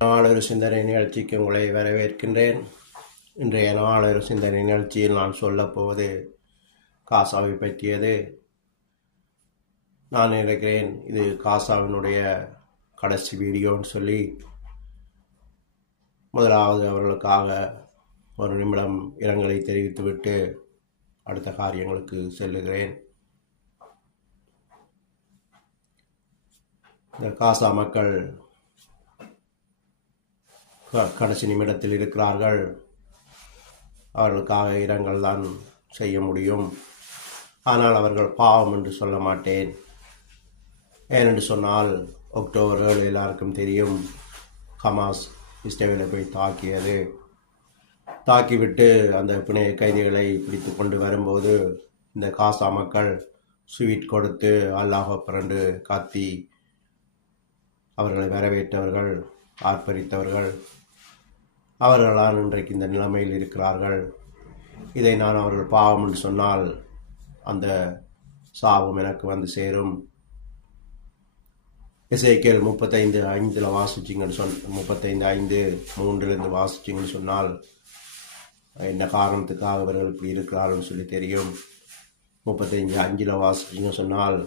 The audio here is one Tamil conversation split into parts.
நாளொரு சிந்தனை நிகழ்ச்சிக்கு உங்களை வரவேற்கின்றேன். இன்றைய நாளொரு சிந்தனை நிகழ்ச்சியில் நான் சொல்லப்போவது காசாவை பற்றியது. நான் நினைக்கிறேன் இது காசாவினுடைய கடைசி வீடியோன்னு சொல்லி முதலாவது அவர்களுக்காக ஒரு நிமிடம் இரங்கலை தெரிவித்துவிட்டு அடுத்த காரியங்களுக்கு செல்லுகிறேன். இந்த காசா மக்கள் கடைசி நிமிடத்தில் இருக்கிறார்கள். அவர்களுக்காக இரங்கல் தான் செய்ய முடியும். ஆனால் அவர்கள் பாவம் என்று சொல்ல மாட்டேன். ஏனென்று சொன்னால் அக்டோபர் 7 எல்லாருக்கும் தெரியும், ஹமாஸ் இஸ்ரேலை போய் தாக்கிவிட்டு அந்த பிணைய கைதிகளை பிடித்து கொண்டு வரும்போது இந்த காசா மக்கள் ஸ்வீட் கொடுத்து அல்லாஹ் பிறண்டு காத்தி அவர்களை வரவேற்றவர்கள், ஆர்ப்பரித்தவர்கள் அவர்களால் இன்றைக்கு இந்த நிலைமையில் இருக்கிறார்கள். இதை நான் அவர்கள் பாவம் என்று சொன்னால் அந்த சாபம் எனக்கு வந்து சேரும். எசேக்கியேல் 35:5 வாசிச்சிங்கன்னு 35:5-3 வாசிச்சிங்கன்னு சொன்னால் என்ன காரணத்துக்காக இவர்கள் இப்படி இருக்கிறார்கள் சொல்லி தெரியும். 35:5 வாசிச்சிங்க சொன்னால்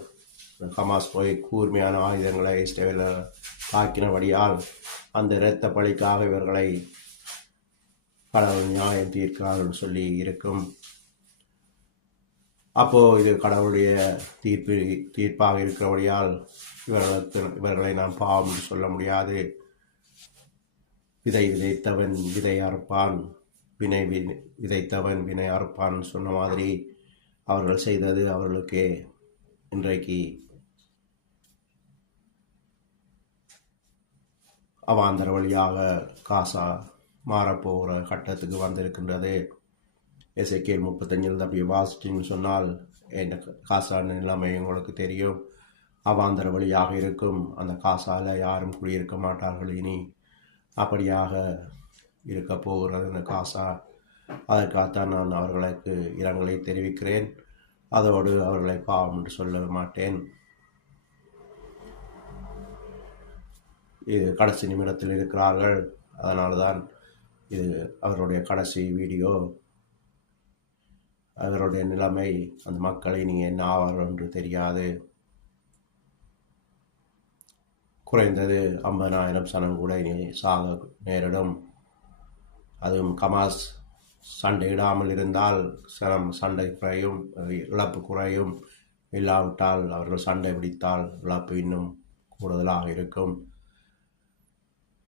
ஹமாஸ் போய் கூர்மையான ஆயுதங்களை இஸ்ரேலில் தாக்கினபடியால் அந்த இரத்த பழிக்காக இவர்களை கடவுள் நியாயம் தீர்க்கிறார்கள் சொல்லி இருக்கும். அப்போது இது கடவுளுடைய தீர்ப்பாக இருக்கிறபடியால் இவர்களை நாம் பாவம் என்று சொல்ல முடியாது. விதை விதைத்தவன் விதை அறுப்பான், வினை விதைத்தவன் வினை அறுப்பான் சொன்ன மாதிரி அவர்கள் செய்தது அவர்களுக்கு இன்றைக்கு அவாந்தர வழியாக காசா மாறப்போகிற கட்டத்துக்கு வந்திருக்கின்றது. எசேக்கியேல் 35 தப்பி வாசிச்சின்னு சொன்னால் என்ன காசான நிலைமை உங்களுக்கு தெரியும். அவாந்தர வழியாக இருக்கும். அந்த காசால யாரும் குடியிருக்க மாட்டார்கள். இனி அப்படியாக இருக்க போகிறது அந்த காசா. அதற்காகத்தான் நான் அவர்களுக்கு இரங்கலை தெரிவிக்கிறேன். அதோடு அவர்களை பாவம் என்று சொல்ல மாட்டேன். இது கடைசி நிமிடத்தில் இருக்கிறார்கள். அதனால தான் இது அவருடைய கடைசி வீடியோ. அவருடைய நிலைமை, அந்த மக்களை நீங்கள் என்ன ஆவார்கள் என்று தெரியாது. குறைந்தது 50,000 சனம் கூட இனி சாக நேரிடும். அதுவும் ஹமாஸ் சண்டையிடாமல் இருந்தால் சண்டை குறையும், இழப்பு குறையும். இல்லாவிட்டால் அவர்கள் சண்டை பிடித்தால் இழப்பு இன்னும் கூடுதலாக இருக்கும்.